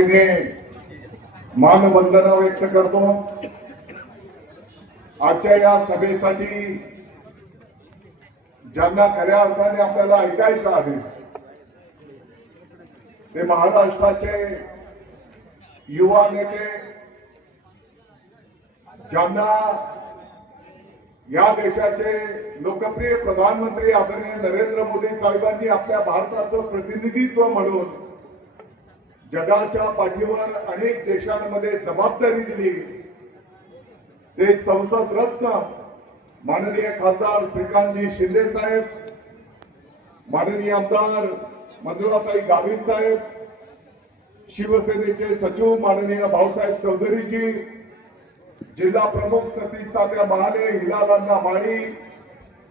वतीने मानवंदना व्यक्त करतो. आजच्या या सभेसाठी ज्यांना खऱ्या अर्थाने आपल्याला ऐकायचं आहे ते महाराष्ट्राचे युवा नेते ज्यांना या देशाचे लोकप्रिय प्रधानमंत्री आदरणीय नरेंद्र मोदी साहेबांनी आपल्या भारताचं प्रतिनिधित्व म्हणून जगाच्या पाठीवर अनेक देशांमध्ये जबाबदारी दिली. ते संसद रत्न माननीय खासदार श्रीकांतजी शिंदे साहेब माननीय आमदार मंजुळाताई गावित साहेब शिवसेनेचे सचिव माननीय भाऊसाहेब चौधरीजी जिल्हा प्रमुख सतीश तात्या महाले हिलालांना माळी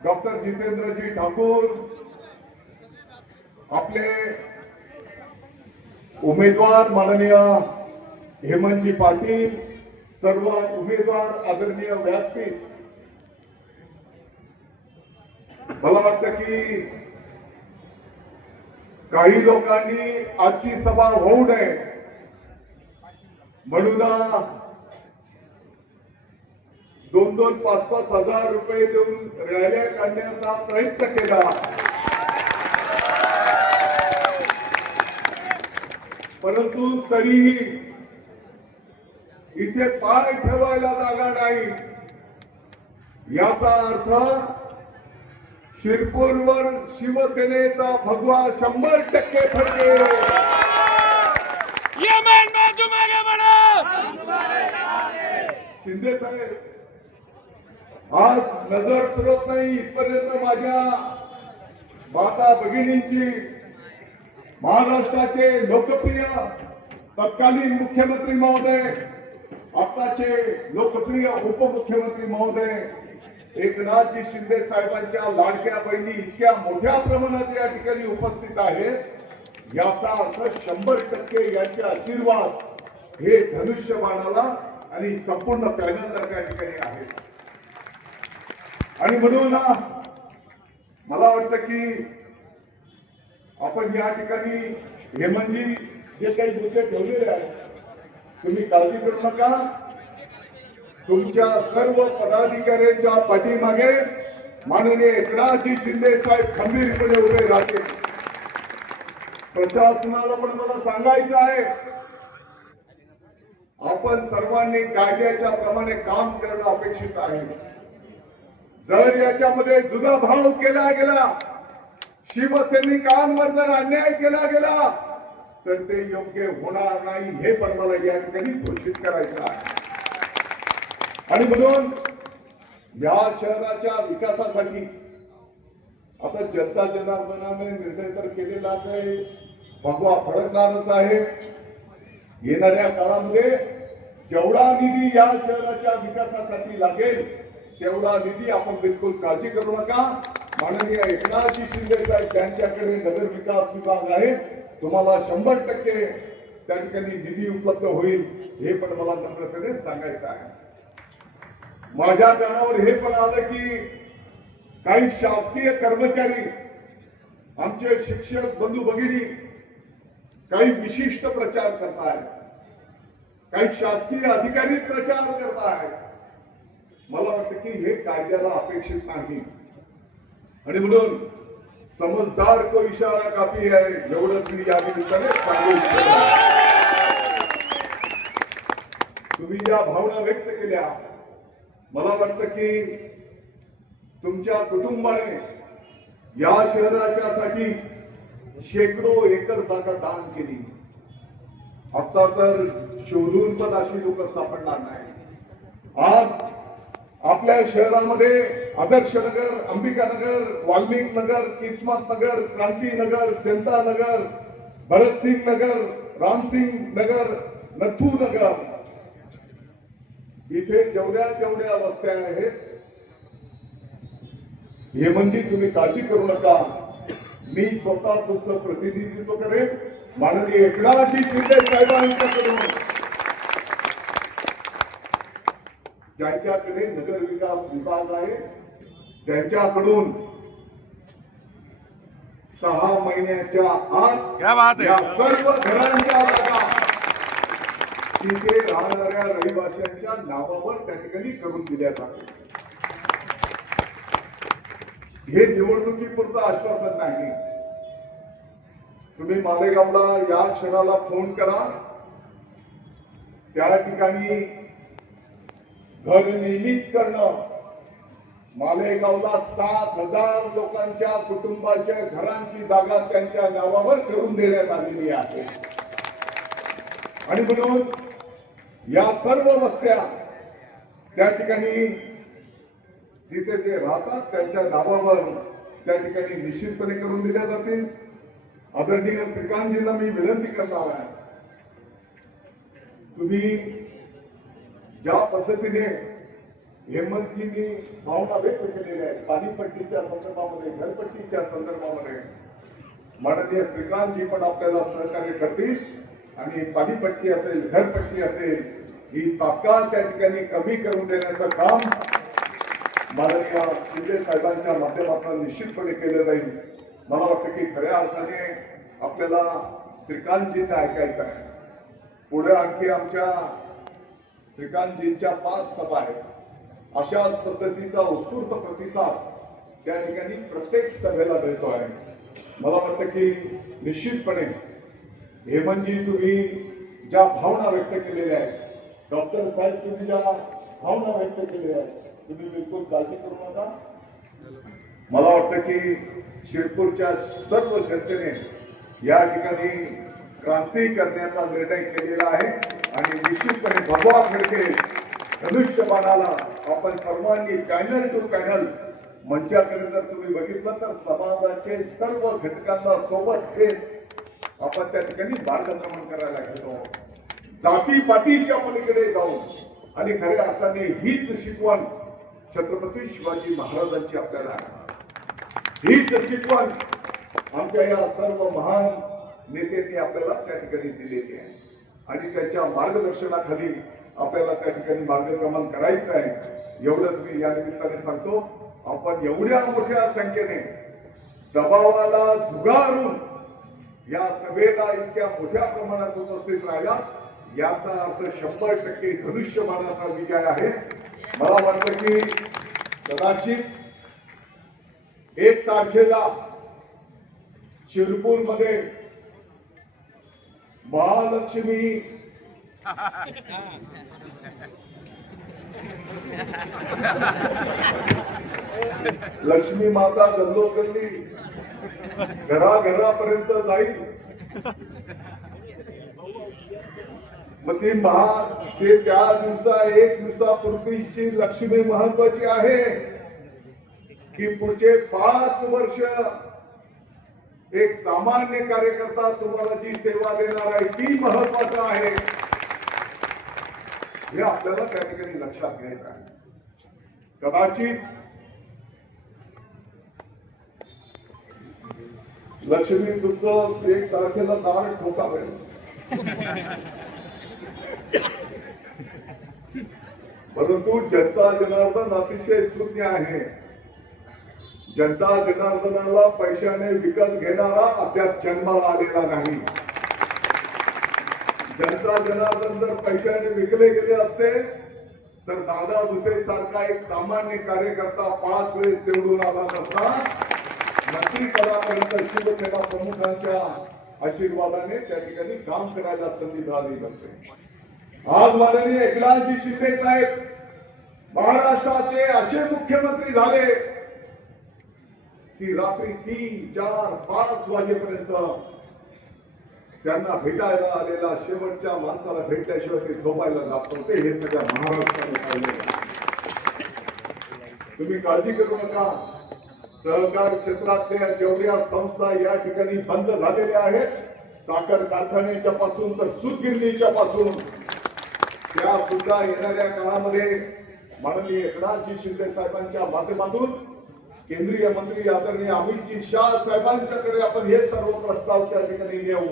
डॉक्टर जितेंद्रजी ठाकूर आपले उमेदवार माननीय हेमंतजी पाटील सर्व उमेदवार आदरणीय व्यासपीठ. मला वाटतं की काही लोकांनी आजची सभा होऊ नये. म्हणून दोन दोन पाच पाच हजार रुपये देऊन रॅल्या काढण्याचा प्रयत्न केला. परंतु तरीही इथे पाय ठेवायला जागा नाही. याचा अर्थ शिरपूरवर शिवसेनेचा भगवा शंभर टक्के बड़ा शिंदे साहेब आज नजर पुरत नाही इथपर्यंत माझ्या माता भगिनींची महाराष्ट्राचे लोकप्रिय तत्कालीन मुख्यमंत्री महोदय आताचे लोकप्रिय उपमुख्यमंत्री महोदय एकनाथजी शिंदे साहेबांच्या लाडक्या बहिणी इतक्या मोठ्या प्रमाणात या ठिकाणी उपस्थित आहेत. याचा अर्थ शंभर टक्के यांचे आशीर्वाद हे धनुष्यबाणाला आणि संपूर्ण पॅनलला त्या ठिकाणी आहे. आणि म्हणून ना, मला वाटतं की आपण या ठिकाणी हेमंतजी जे काही मुद्दे ठेवलेले आहेत तुम्ही काळजी करू नका. तुमच्या सर्व पदाधिकाऱ्यांच्या पाठीमागे माननीय एकनाथजी शिंदे साहेब खंबीरपणे उभे राहतील. प्रशासनाला पण मला सांगायचं आहे आपण सर्वांनी कायद्याच्या प्रमाणे काम करणं अपेक्षित आहे. जर याच्यामध्ये जुदा भाव केला गेला शिवसैनिकांवर जर अन्याय केला गेला तर ते योग्य होणार नाही हे पण मला या ठिकाणी घोषित करायचं आहे. आणि म्हणून या शहराच्या विकासासाठी आता जनता जनार्दनाने निर्णय तर केलेलाच आहे भगवा फडकणारच आहे. येणाऱ्या काळामध्ये जेवढा निधी या शहराच्या विकासासाठी लागेल तेवढा निधी आपण बिलकुल काळजी करू नका. माननीय एकनाथजी शिंदे साहेब त्यांच्याकडे नगर विकास विभाग आहे. तुम्हाला शंभर टक्के त्या ठिकाणी निधी उपलब्ध होईल हे पण मला नम्रतेने सांगायचं आहे. माझ्या कानावर हे पण आलं की काही शासकीय कर्मचारी आमचे शिक्षक बंधू भगिनी काही विशिष्ट प्रचार करतायत. काही शासकीय अधिकारी प्रचार करतायत. मला वाटतं की हे कायद्याला अपेक्षित नाही. आणि म्हणून समजदार को इशारा काफी आहे एवढंच मी या निमित्ताने सांगू इच्छितो. तुम्ही ज्या भावना व्यक्त केल्या मला वाटतं की तुमच्या कुटुंबाने या शहराच्या साठी शेकडो एकर जागा दान केली. आता तर शोधून पण अशी लोक सापडणार नाही आज आपल्या शहरामध्ये आदर्श नगर अंबिका नगर वाल्मिक नगर किस्मत नगर क्रांती नगर जनता नगर भरतसिंग नगर रामसिंग नगर नथू नगर. इथे जेवढ्या जेवढ्या वस्त्या आहेत हे म्हणजे तुम्ही काळजी करू नका. मी स्वतः तुमचं प्रतिनिधित्व करेन. माननीय एकनाथजी शिंदे साहेबांच्याकडून ज्यांच्याकडे नगर विकास विभाग आहे त्यांच्याकडून सहा महिन्याच्या आत. या सर्व घरांच्या जागा तिथे राहणाऱ्या रहिवाशांच्या नावावर त्या ठिकाणी करून दिल्या जाते हे निवडणुकीपुरतं आश्वासन नाही. तुम्ही मालेगावला या क्षणाला फोन करा. त्या ठिकाणी घर निर्मित करणं. मालेगावला सात हजार लोकांच्या कुटुंबाच्या घरांची जागा त्यांच्या नावावर करून देण्यात आलेली आहे. आणि म्हणून या सर्व वस्त्या त्या ठिकाणी जिथे ते राहतात त्यांच्या नावावर त्या ठिकाणी निश्चितपणे करून दिल्या जातील. आदरणीय श्रीकांतजींना मी विनंती करणार आहे. तुम्ही ज्या पद्धतीने हेमंतजींनी भावना व्यक्त केलेल्या आहेत पाणीपट्टीच्या संदर्भामध्ये घरपट्टीच्या संदर्भामध्ये माननीय श्रीकांतजी पण आपल्याला सहकार्य करतील आणि पाणीपट्टी असेल घरपट्टी असेल ही तात्काळ त्या ठिकाणी कमी करून देण्याचं काम माननीय शिंदे साहेबांच्या माध्यमातून निश्चितपणे केलं जाईल. मला वाटतं की खऱ्या अर्थाने आपल्याला श्रीकांतजींना ऐकायचं आहे. पुढे आणखी आमच्या श्रीकांतजींच्या पाच सभा आहेत. अशाच पद्धतीचा उत्स्फूर्त प्रतिसाद त्या ठिकाणी प्रत्येक सभेला मिळतो आहे. मला वाटतं की निश्चितपणे हेमंतजी तुम्ही ज्या भावना व्यक्त केलेल्या आहेत डॉक्टर साहेब तुम्ही ज्या भावना व्यक्त केलेल्या आहेत तुम्ही बिलकुल काळजी करू नका. मला वाटतं की शिरपूरच्या सर्व जनतेने या ठिकाणी क्रांती करण्याचा निर्णय केलेला आहे. आणि निश्चितपणे भगवा खडके धनुष्यबाणाला आपण सर्वांनी पॅनल टू पॅनल मंचाकडे जर तुम्ही बघितलं तर समाजाचे सर्व घटकांना सोबत घेत आपण त्या ठिकाणी मार्गक्रमण करायला घेतो. जाती पातीच्या पलीकडे जाऊन आणि खऱ्या अर्थाने हीच शिकवण छत्रपती शिवाजी महाराजांची आपल्याला हीच शिकवण आमच्या या सर्व महान नेत्यांनी आपल्याला त्या ठिकाणी दिलेली आहे. आणि त्याच्या मार्गदर्शनाखाली आपल्याला त्या ठिकाणी मार्गक्रमण करायचं आहे. एवढंच मी या निमित्ताने सांगतो. आपण एवढ्या मोठ्या संख्येने दबावाला झुगारून या सभेला इतक्या मोठ्या प्रमाणात उपस्थित राहिला. याचा अर्थ शंभर टक्के धनुष्यबाणाचा विजय आहे. मला वाटतं की कदाचित एक तारखेला शिरपूरमध्ये महालक्ष्मी लक्ष्मी माता गल्लोगल्ली घराघरापर्यंत जाईल। मग ती महा ते त्या दिवसा एक दिवसापूर्वीची लक्ष्मी महत्वाची आहे. की पुढचे पाच वर्ष एक सामान्य कार्यकर्ता तुम्हाला जी सेवा देणार आहे, ती महत्वाचं आहे. हे कदाचित लक्ष्मी, तुमचं एक तारखेला दार ठोकावे परंतु जनता जनार्दन अतिशय शून्य आहे. जनता जनार्दनाला पैशाने विकत घेणारा अद्याप जन्माला आलेला नाही. जनता जनार्दन जर पैशाने विकले गेले असते तर दादा भुसे सारखा एक सामान्य कार्यकर्ता पाच वेळेस निवडून आला नसता. नक्की कलापर्यंत शिवसेना प्रमुखांच्या आशीर्वादाने त्या ठिकाणी काम करायला संधी मिळाली नसते. आज माननीय एकनाथजी शिंदे साहेब महाराष्ट्राचे असे मुख्यमंत्री झाले की रात्री तीन चार पाच वाजेपर्यंत त्यांना भेटायला आलेला शेवटच्या माणसाला भेटल्याशिवाय ते झोपायला जात नव्हते हे सगळ्या महाराष्ट्राने तुम्ही काळजी करू नका. सहकार क्षेत्रातल्या जेवढ्या संस्था या ठिकाणी बंद झालेल्या आहेत साखर कारखान्याच्या पासून तर सुतगिरणीच्या पासून त्या सुद्धा येणाऱ्या काळामध्ये माननीय एकनाथजी शिंदे साहेबांच्या माध्यमातून केंद्रीय मंत्री आदरणीय अमितजी शाह साहेबांच्याकडे आपण हे सर्व प्रस्ताव त्या ठिकाणी देऊ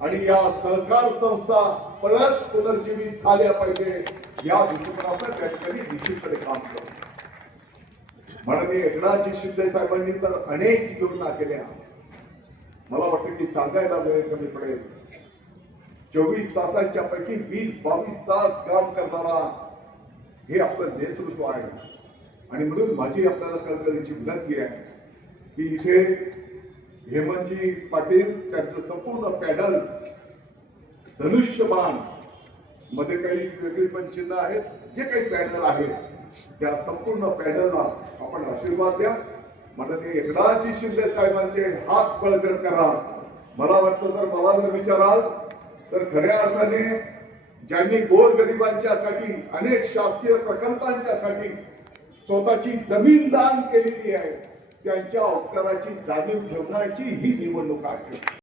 आणि या सहकार संस्था परत पुनर्जीवित झाल्या पाहिजे या दृष्टिकोनातून त्या ठिकाणी निश्चितपणे काम करू. माननीय एकनाथजी शिंदे साहेबांनी तर अनेक योजना केल्या. मला वाटतं की सांगायला वेळ कमी पडेल. चोवीस तासांच्या पैकी वीस बावीस तास काम करणारा हे आपलं नेतृत्व आहे. आणि म्हणून माझी आपल्याला कळकळीची विनंती आहे की इथे हेमंतजी पाटील त्यांचं संपूर्ण पॅनल धनुष्यबाणमध्ये काही वेगळी पण चिन्ह आहेत. जे काही पॅनल आहेत त्या संपूर्ण पॅनलला आपण आशीर्वाद द्या. माननीय एकनाथजी शिंदे साहेबांचे हात बळकट करा. मला वाटतं जर मला जर विचाराल तर खऱ्या अर्थाने ज्यांनी गोरगरिबांच्यासाठी अनेक शासकीय प्रकल्पांच्यासाठी स्वतःची जमीन दान केलेली आहे. त्यांच्या उपकाराची जाणीव ठेवण्याची ही निवडणूक आहे.